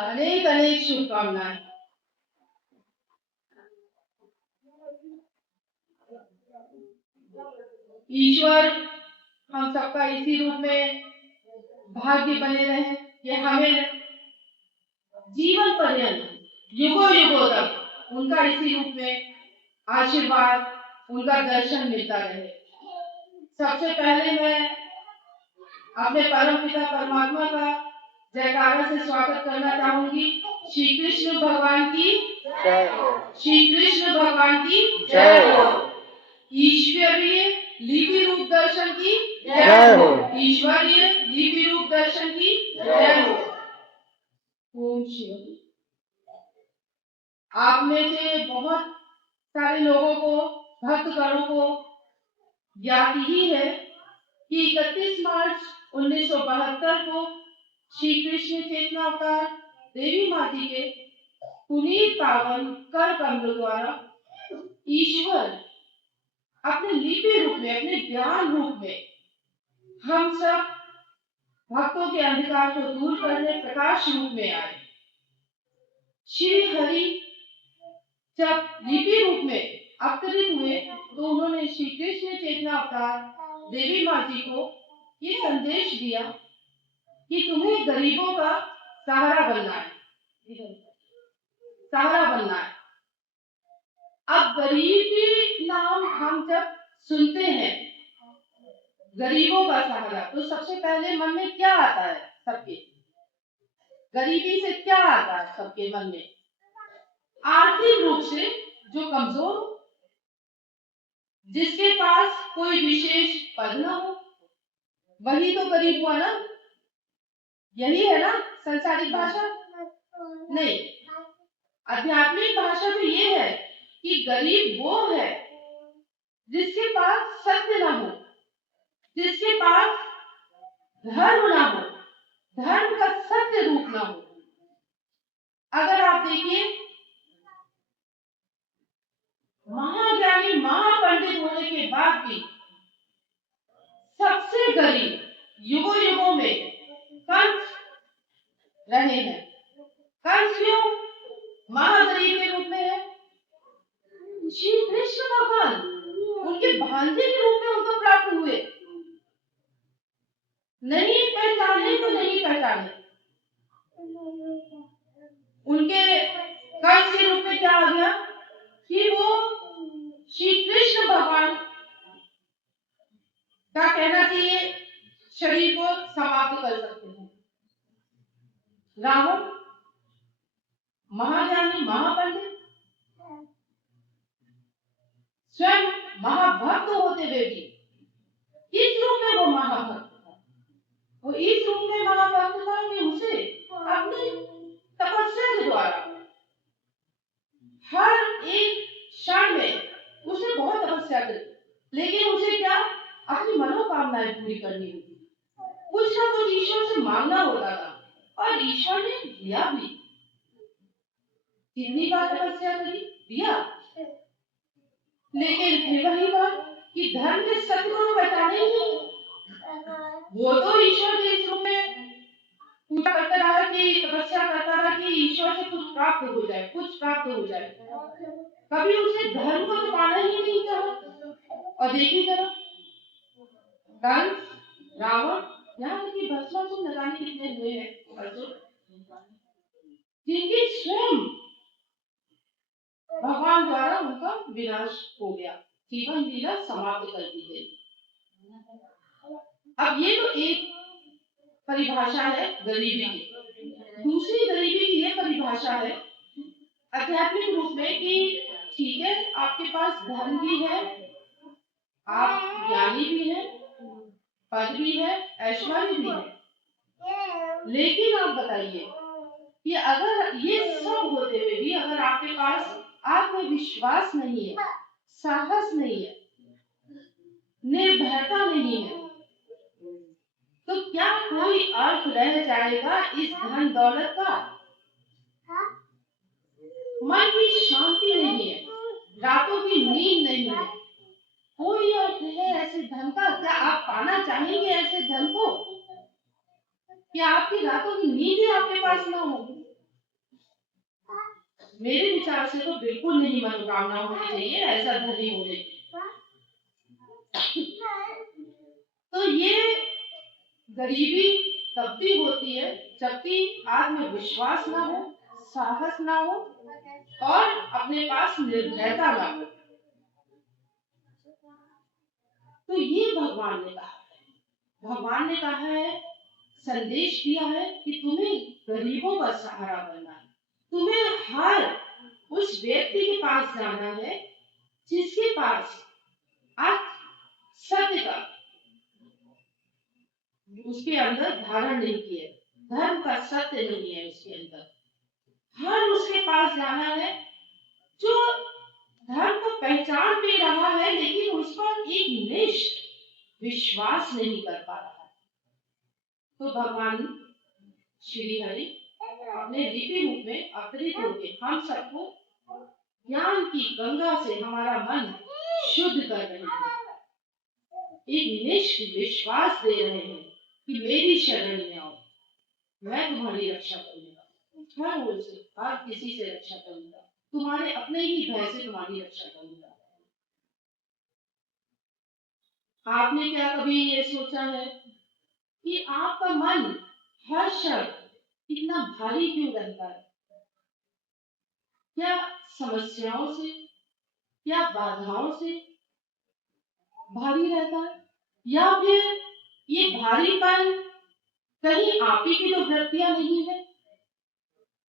अनेक अनेक शुभकामनाएं। ईश्वर हम सबका इसी रूप में भाग्य बने रहे कि हमें जीवन पर्यंत युगों युगों तक उनका इसी रूप में आशीर्वाद, उनका दर्शन मिलता रहे। सबसे पहले मैं अपने परम पिता परमात्मा का जयकारा से स्वागत करना चाहूंगी। श्री कृष्ण भगवान की जय हो। श्री कृष्ण भगवान की जय हो। ईश्वरीय लिपि रूप दर्शन की जय हो। ईश्वरीय लिपि रूप दर्शन की जय हो। ओम शिव। आप में से बहुत सारे लोगों को, भक्तगणों को ज्ञात ही है कि 31 मार्च 1972 को श्री कृष्ण चेतना अवतार देवी माँ जी के पुनीत पावन कर कमलों द्वारा ईश्वर अपने लिपि रूप में, अपने ज्ञान रूप में हम सब भक्तों के अंधकार को दूर करने प्रकाश रूप में आए। श्री हरि जब लिपि रूप में अवतरित हुए तो उन्होंने श्री कृष्ण चेतना अवतार देवी माँ जी को ये संदेश दिया कि तुम्हें गरीबों का सहारा बनना है, सहारा बनना है। अब गरीबी नाम हम जब सुनते हैं, गरीबों का सहारा, तो सबसे पहले मन में क्या आता है? सबके गरीबी से क्या आता है? सबके मन में आर्थिक रूप से जो कमजोर हो, जिसके पास कोई विशेष पद न हो, वही तो गरीब हुआ ना। यही है ना संसारिक भाषा? नहीं, आध्यात्मिक भाषा तो ये है कि गरीब वो है जिसके पास सत्य ना हो, जिसके पास धर्म ना हो, धर्म का सत्य रूप ना हो। अगर आप देखिए, महाज्ञानी महापंडित होने के बाद भी सबसे गरीब युगों युगों में कंस रहे हैं। कंस क्यों महागरीब के रूप में है? श्री कृष्ण भगवान उनके भांजे के रूप में उनको प्राप्त हुए। नहीं पहचाने तो नहीं पहचाने। उनके कंस के रूप में क्या आ गया कि वो श्री कृष्ण भगवान का कहना चाहिए शरीर को समाप्त कर सकते हैं। रावण महाज्ञानी महापंडित, स्वयं महाभक्त होते हुए भी इस रूप में वो महाभक्त था। वो इस रूप में महाभक्त था कि उसे अपनी तपस्या के द्वारा हर एक क्षण में उसे बहुत तपस्या करी, लेकिन उसे क्या अपनी मनोकामनाएं पूरी करनी होती, कुछ ना कुछ ईश्वर से मांगना होता था और ईश्वर ने दिया भी। कितनी बार तपस्या करी, दिया, लेकिन फिर वही बात कि धर्म के सत्य को पहचाने ही। वो तो ईश्वर के इस रूप में पूजा करता रहा, कि तपस्या करता रहा कि ईश्वर से कुछ प्राप्त हो जाए, कुछ प्राप्त हो जाए। कभी उसने धर्म को तो पाना ही नहीं चाहा। और देखिए जरा, कंस, रावण, यहाँ तक कि भस्मासुर न जाने कितने हुए हैं जिनकी स्वयं भगवान द्वारा उनका विनाश हो गया, जीवन लीला समाप्त कर दी गई। अब ये तो एक परिभाषा है गरीबी की। दूसरी गरीबी की ये परिभाषा है आध्यात्मिक रूप में कि ठीक है, आपके पास धन भी है, आप ज्ञानी भी हैं, पद भी है, ऐश्वर्य भी है, लेकिन आप बताइए कि अगर ये सब होते हुए भी अगर आपके पास आत्मविश्वास नहीं है, साहस नहीं है, निर्भयता नहीं है, तो क्या कोई अर्थ रह जाएगा इस धन दौलत का? मन की शांति नहीं है, रातों की नींद नहीं है, कोई अर्थ है ऐसे धन का? क्या आप पाना चाहेंगे ऐसे धन को? क्या आपकी रातों की नींद ही आपके पास ना हो? मेरे विचार से तो बिल्कुल नहीं मनोकामना होनी चाहिए ऐसा धनी होने की। तो ये गरीबी तब भी होती है जबकि आत्मविश्वास ना हो, साहस ना हो और अपने पास निर्भयता ना हो। तो ये भगवान ने कहा है, भगवान ने कहा है, संदेश दिया है कि तुम्हें गरीबों का सहारा बनना है। तुम्हें हर उस व्यक्ति के पास जाना है जिसके पास आप सत्य का उसके अंदर धारण नहीं किए, धर्म का सत्य नहीं है उसके अंदर। हर उसके पास जाना है जो धर्म को पहचान भी रहा है लेकिन उस पर एक निष्ठ विश्वास नहीं कर पा रहा। तो भगवान श्री हरि अपने लिपि रूप में अवतरित होकर हम सबको ज्ञान की गंगा से हमारा मन शुद्ध कर रहे हैं, एक निष्ठ विश्वास दे रहे हैं कि मेरी शरण में आओ, मैं तुम्हारी रक्षा करूंगा, मैं उनसे हर किसी से रक्षा करूंगा, तुम्हारे अपने ही भय से तुम्हारी रक्षा करूंगा। आपने क्या कभी ये सोचा है कि आपका मन हर क्षण इतना भारी क्यों रहता है? क्या समस्याओं से, क्या बाधाओं से भारी रहता है, या फिर ये भारीपन कहीं आप ही की तो वृत्तियां नहीं है?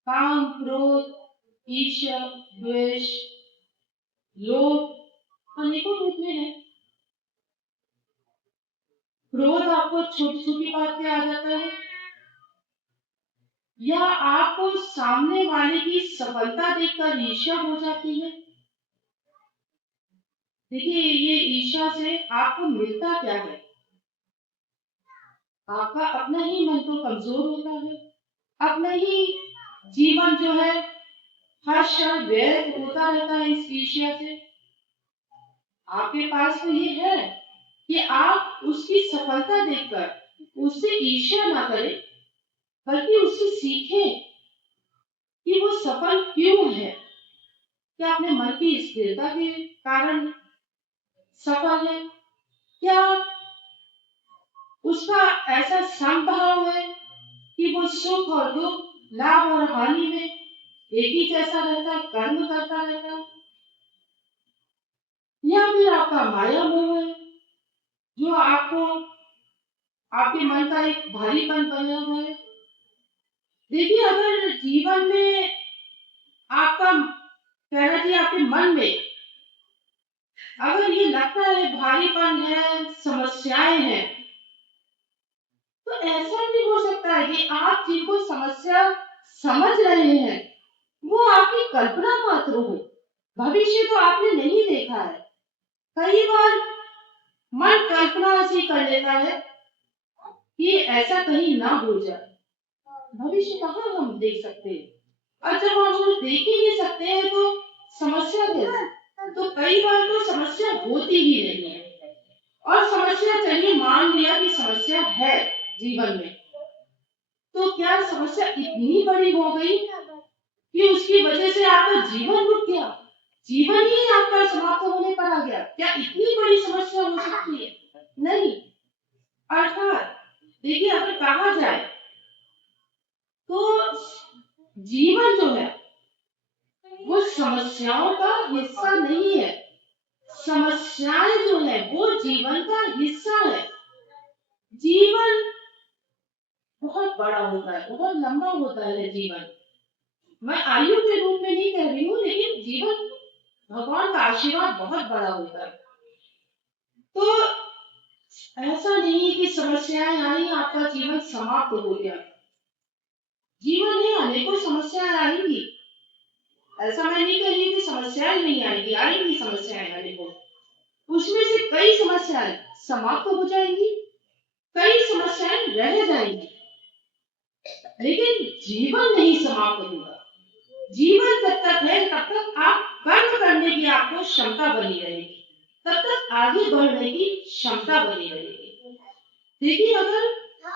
काम, क्रोध, ईर्ष्या, द्वेष, लोभ अनेकों रूप में है। क्रोध आपको छोटी छोटी बात पे आ जाता है, या आपको सामने वाले की सफलता देखकर ईर्ष्या हो जाती है। देखिए, ये ईर्ष्या से आपको मिलता क्या है? आपका अपना ही मन तो कमजोर होता है, अपना ही जीवन जो है हर क्षण व्यर्थ होता रहता है इस ईर्ष्या से। आपके पास तो ये है कि आप उसकी सफलता देखकर उससे ईर्ष्या ना करें, बल्कि उससे सीखें कि वो सफल क्यों है। क्या अपने मन की स्थिरता के कारण सफल है? क्या उसका ऐसा संभाव है कि वो सुख और दुख, लाभ और हानि में एक ही जैसा रहता है, कर्म करता रहता है? या फिर आपका माया मोह है जो आपको आपके मन का एक भारीपन बना हुआ है? देखिए, अगर जीवन में आपका कहना चाहिए आपके मन में अगर ये लगता है भारीपन है, समस्याएं हैं, तो ऐसा भी हो सकता है कि आप जिनको समस्या समझ रहे हैं वो आपकी कल्पना मात्र हो, भविष्य तो आपने नहीं देखा है। कई बार मन कल्पना ऐसी कर लेता है कि ऐसा कहीं ना हो जाए, भविष्य कहाँ हम देख सकते हैं, और जब हम उसको देख ही नहीं सकते हैं तो समस्या कैसे? तो कई बार तो समस्या होती ही नहीं है, और समस्या चलिए मान लिया कि समस्या है जीवन में, तो क्या समस्या इतनी बड़ी हो गई कि उसकी वजह से आपका जीवन रुक गया, जीवन ही आपका समाप्त होने पर आ गया? क्या इतनी बड़ी समस्या हो सकती है? नहीं। अर्थात देखिए, अगर कहा जाए तो जीवन जो है वो समस्याओं का हिस्सा नहीं है, समस्याएं जो है वो जीवन का हिस्सा है। जीवन बहुत बड़ा होता है, बहुत लंबा होता है जीवन। मैं आयु के रूप में नहीं कह रही हूँ, लेकिन जीवन भगवान का आशीर्वाद बहुत बड़ा होता है। तो ऐसा नहीं कि समस्याएं आई आपका जीवन समाप्त हो गया, जीवन में अनेकों समस्याएं आएंगी। ऐसा मैं नहीं कह रही कि समस्याएं नहीं आएंगी, आएंगी समस्याएं अनेकों, उसमें से कई समस्याएं समाप्त हो जाएंगी, कई समस्याएं रह जाएंगी, लेकिन जीवन नहीं समाप्त होगा। जीवन जब तक है तब तक आप कर्म करने की आपको क्षमता बनी रहेगी, तब तक आगे बढ़ने की क्षमता बनी रहेगी। देखिए, अगर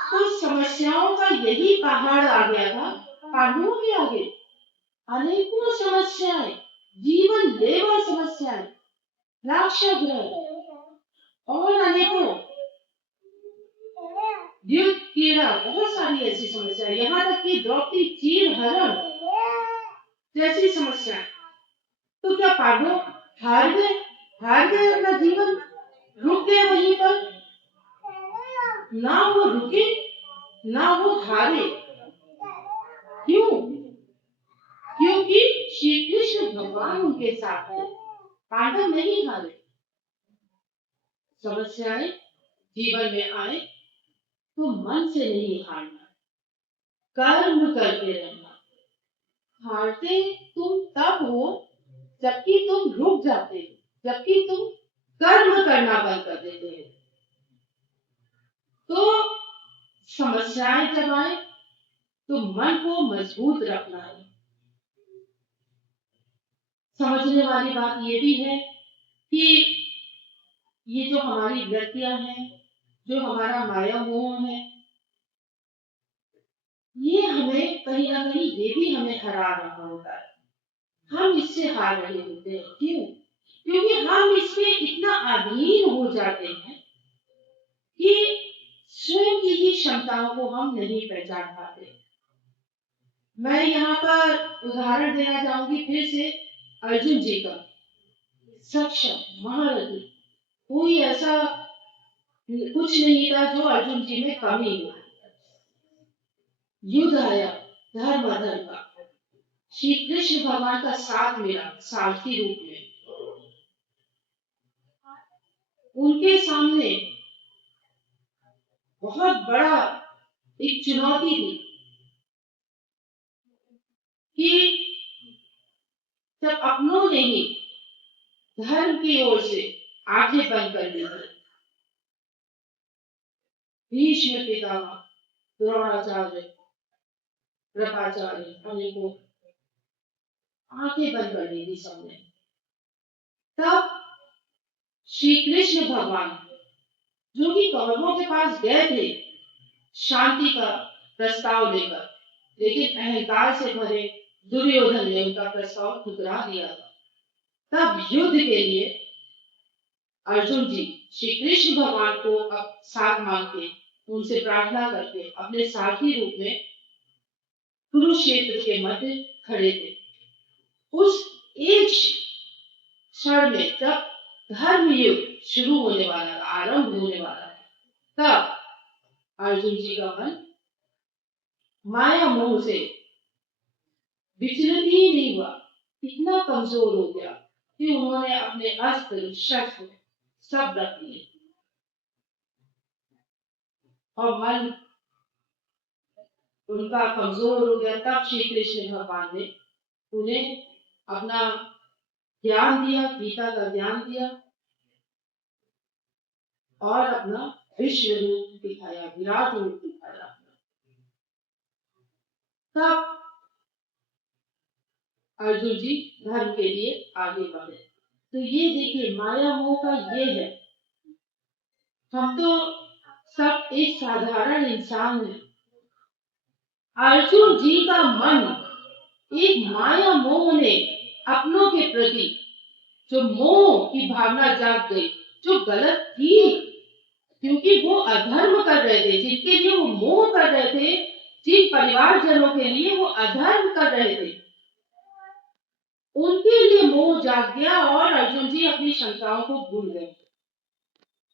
कुछ समस्याओं का यही पहाड़ आ गया था पांडवों के आगे, अनेकों समस्याएं, जीवन लेवा समस्याएं, राक्षसग्रह और अनेकों युद्ध, कीड़ा, बहुत सारी ऐसी समस्याएं, यहाँ तक कि द्रौपदी, चीर हरण जैसी समस्याएं। तो क्या पांडव हार गए? हार गए? अपना जीवन रुक गए वहीं पर? ना वो रुके, ना वो हारे। क्यों? क्योंकि श्री कृष्ण भगवान उनके साथ है। पांडव नहीं हारे। समस्याएं जीवन में आए तो मन से नहीं हारना, कर्म करते रहना। हारते तुम तब हो जबकि तुम रुक जाते हो, जबकि तुम कर्म करना बंद कर देते हो। तो समस्याएं जब आए तो मन को मजबूत रखना है। समझने वाली बात ये भी है कि ये जो हमारी वृत्तियां हैं, जो हमारा माया मोह है, ये हमें कहीं ना कहीं ये भी हमें हरा रहा होता है। हम इससे हार रहे होते हैं। क्यों? क्योंकि हम इसमें इतना अधीन हो जाते हैं कि स्वयं की ही क्षमताओं को हम नहीं पहचान पाते। मैं यहाँ पर उदाहरण देना चाहूंगी फिर से अर्जुन जी का। सक्षम, महारथी, कोई ऐसा कुछ नहीं था जो अर्जुन जी में कमी हो। युद्ध आया धर्म अधर्म का, श्री कृष्ण भगवान का साथ मिला सारथी रूप में। उनके सामने बहुत बड़ा एक चुनौती थी कि जब अपनों ने ही धर्म की ओर से आंखें बंद कर ली थी। भीष्म पितामह, द्रोणाचार्य, कृपाचार्य, अनेकों आंखें बंद कर ली थी सबने। तब श्री कृष्ण भगवान जो कि कौरवों के पास गए थे शांति का प्रस्ताव लेकर, लेकिन अहंकार से भरे दुर्योधन ने उनका प्रस्ताव ठुकरा दिया था। तब युद्ध के लिए अर्जुन जी श्री कृष्ण भगवान को अब साथ मांग के उनसे प्रार्थना करके अपने सारथी रूप में कुरुक्षेत्र के मध्य खड़े थे। उस एक क्षण में जब धर्म युद्ध शुरू होने वाला था, आरंभ होने वाला था, तब अर्जुन जी का मन माया मोह से विचलित ही नहीं हुआ, इतना कमजोर हो गया कि उन्होंने अपने अस्त्र शस्त्र सब रख दिए और मन उनका कमजोर हो गया। तब श्री कृष्ण भगवान ने उन्हें अपना ज्ञान दिया, गीता का ज्ञान दिया और अपना विश्व रूप दिखाया, विराट रूप दिखाया। तब अर्जुन जी धर्म के लिए आगे बढ़े। तो ये देखिए माया मोह का ये है। हम तो सब एक साधारण इंसान है। अर्जुन जी का मन एक माया मोह ने अपनों के प्रति जो मोह की भावना जाग गई, जो गलत थी, क्योंकि वो अधर्म कर रहे थे, जिनके लिए वो मोह कर रहे थे, जिन परिवारजनों के लिए वो अधर्म कर रहे थे, उनके लिए मोह जाग गया और अर्जुन जी अपनी क्षमताओं को भूल गए।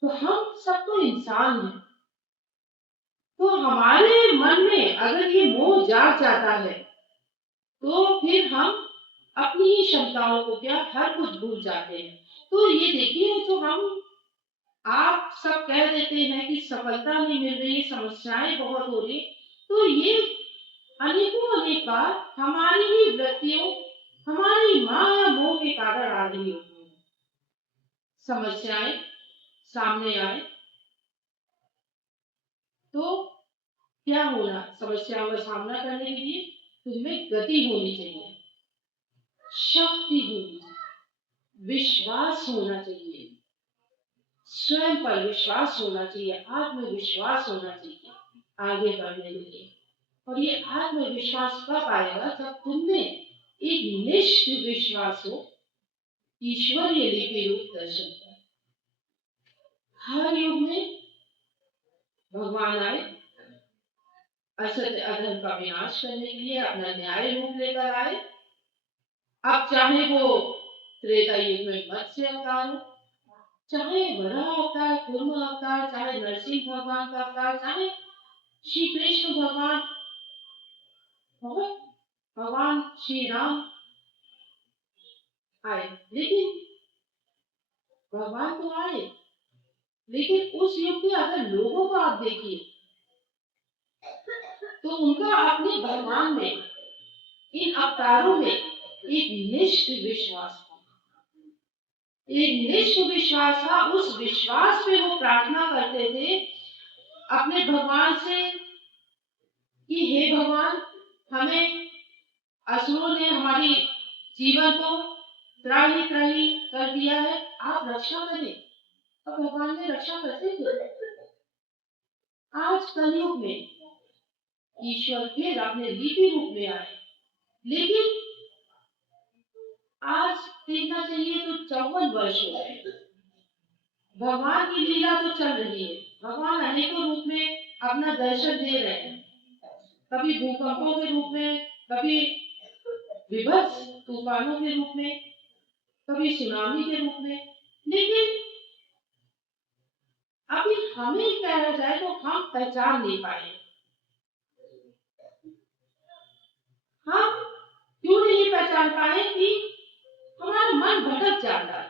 तो हम सब तो इंसान हैं, तो हमारे मन में अगर ये मोह जाग जाता है तो फिर हम अपनी ही क्षमताओं को क्या हर कुछ भूल जाते हैं। तो ये देखिए, जो हम आप सब कह देते हैं कि सफलता नहीं मिल रही, समस्याएं बहुत हो रही, तो ये अनेकों अनेक बार हमारी ही वृत्तियों, हमारी माया मोह के कारण आ रही होती है। समस्याएं सामने आए तो क्या होना, समस्याओं का सामना करने के लिए तुम्हें गति होनी चाहिए, शक्ति होनी चाहिए, विश्वास होना चाहिए, स्वयं पर विश्वास होना चाहिए, आत्मविश्वास होना चाहिए आगे बढ़ने के लिए। और ये आत्मविश्वास कब आएगा? जब तुम में एक निष्ठ विश्वास हो ईश्वरीय लिपि रूप दर्शन कर। हर युग में भगवान आए असत्य अधर्म का विनाश करने के लिए, अपना न्याय रूप लेकर आए। अब चाहे वो त्रेता युग में मत्स्य अवतार हो, चाहे वराह अवतार, कूर्म अवतार, चाहे नरसिंह भगवान का अवतार, चाहे श्री कृष्ण भगवान और भगवान श्री राम आए, लेकिन भगवान तो आए, लेकिन उस युग के अगर लोगों को आप देखिए तो उनका अपने भगवान में, इन अवतारों में एक निष्ठ विश्वास था। एक निष्ठ विश्वास था। उस विश्वास पे वो प्रार्थना करते थे अपने भगवान से कि हे भगवान, हमें असुरों ने हमारी जीवन को त्राही त्राही कर दिया है, आप रक्षा करें। और भगवान ने रक्षा करते थे। आज कलयुग में ईश्वर फिर अपने लिपि रूप में आए, लेकिन आज देखना चाहिए तो 54 वर्ष हो गए। भगवान की लीला तो चल रही है, भगवान अनेकों रूप में अपना दर्शन दे रहे हैं, कभी भूकंपों के रूप में, कभी विभत्स तूफानों के रूप में, कभी सुनामी के रूप में। लेकिन अभी हमें कहना जाए तो हम पहचान नहीं पाए। हम क्यों नहीं पहचान पाए कि हमारा मन भटक जाता है,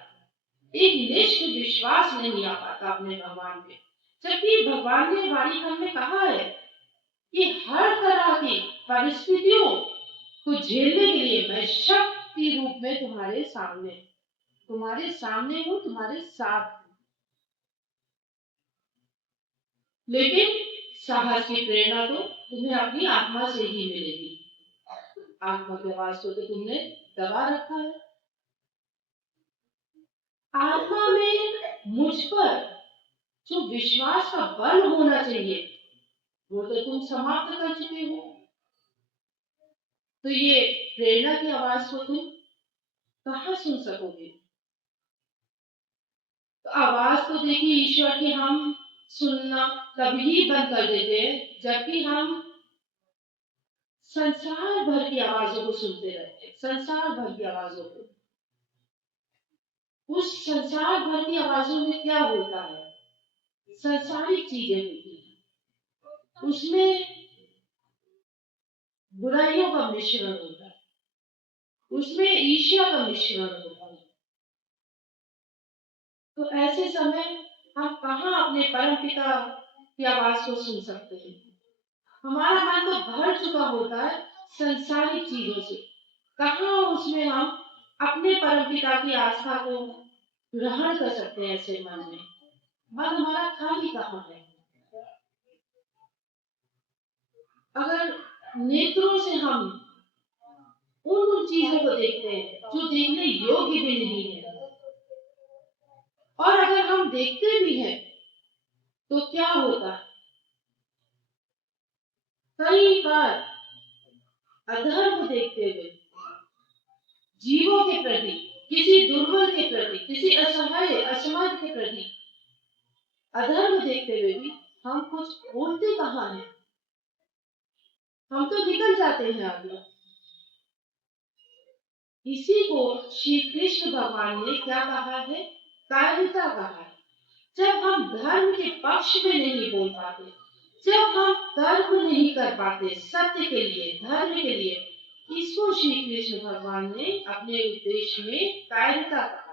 एक निष्ठ विश्वास नहीं आ पाता अपने भगवान पे। जबकि भगवान ने वाणीखंड में कहा है कि हर तरह की परिस्थितियों को झेलने के लिए मैं शक्ति रूप में तुम्हारे सामने हूँ, तुम्हारे साथ हूँ। लेकिन साहस की प्रेरणा तो तुम्हें अपनी आत्मा से ही मिलेगी। आत्मा के आवाज को तो तुमने दबा रखा है। आत्मा में मुझ पर जो विश्वास का बल होना चाहिए वो तो तुम समाप्त कर चुके हो। तो ये प्रेरणा की आवाज को तुम कहाँ सुन सकोगे? तो आवाज तो देखिए ईश्वर की हम सुनना तभी बंद कर देते हैं जबकि हम संसार भर की आवाजों को सुनते रहते हैं। संसार भर की आवाजों को, उस संसार भर की आवाजों में क्या होता है? संसारिक चीजें होती हैं, उसमें बुराइयों का मिश्रण होता है, उसमें ईर्ष्या का मिश्रण होता है। तो ऐसे समय हम कहाँ अपने परम पिता की आवाज को सुन सकते हैं? हमारा मन तो भर चुका होता है संसारिक चीजों से। कहाँ उसमें हम अपने परम पिता की आस्था को ग्रहण कर सकते हैं? ऐसे मन हमारा खाली कहाँ है? अगर नेत्रों से हम उन चीजों को देखते हैं जो देखने योग्य भी नहीं है, और अगर हम देखते भी हैं तो क्या होता है? कई बार अधर्म देखते हुए, जीवों के प्रति, किसी दुर्बल के प्रति, किसी असहाय असमर्थ के प्रति अधर्म देखते हुए भी हम कुछ बोलते कहाँ हैं? हम तो निकल जाते हैं आगे। इसी को श्री कृष्ण भगवान ने क्या कहा है? कायरता कहा है। जब हम धर्म के पक्ष में नहीं बोल पाते, जब हम कर्म नहीं कर पाते सत्य के लिए, धर्म के लिए, इसको श्री कृष्ण भगवान ने अपने उपदेश में कायरता कहा।